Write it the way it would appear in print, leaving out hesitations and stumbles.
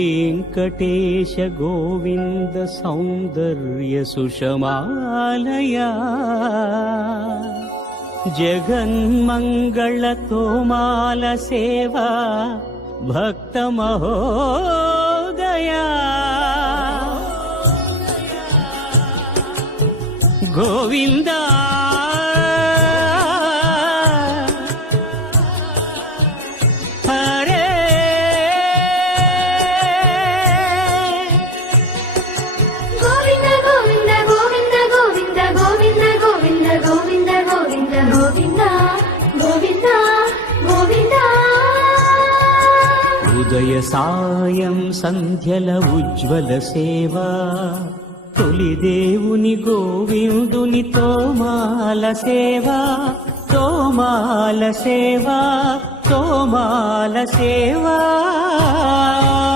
वेङ्कटेश गोविन्द सौन्दर्य सुषमालया जगन्मङ्गल तोमाल सेवा भक्त महोदया गोविन्दा ఉదయ సాయం సంధ్యల ఉజ్వల సేవా తొలి దేవుని గోవిందుని తోమాల సేవా తోమాల సేవా తోమాల సేవా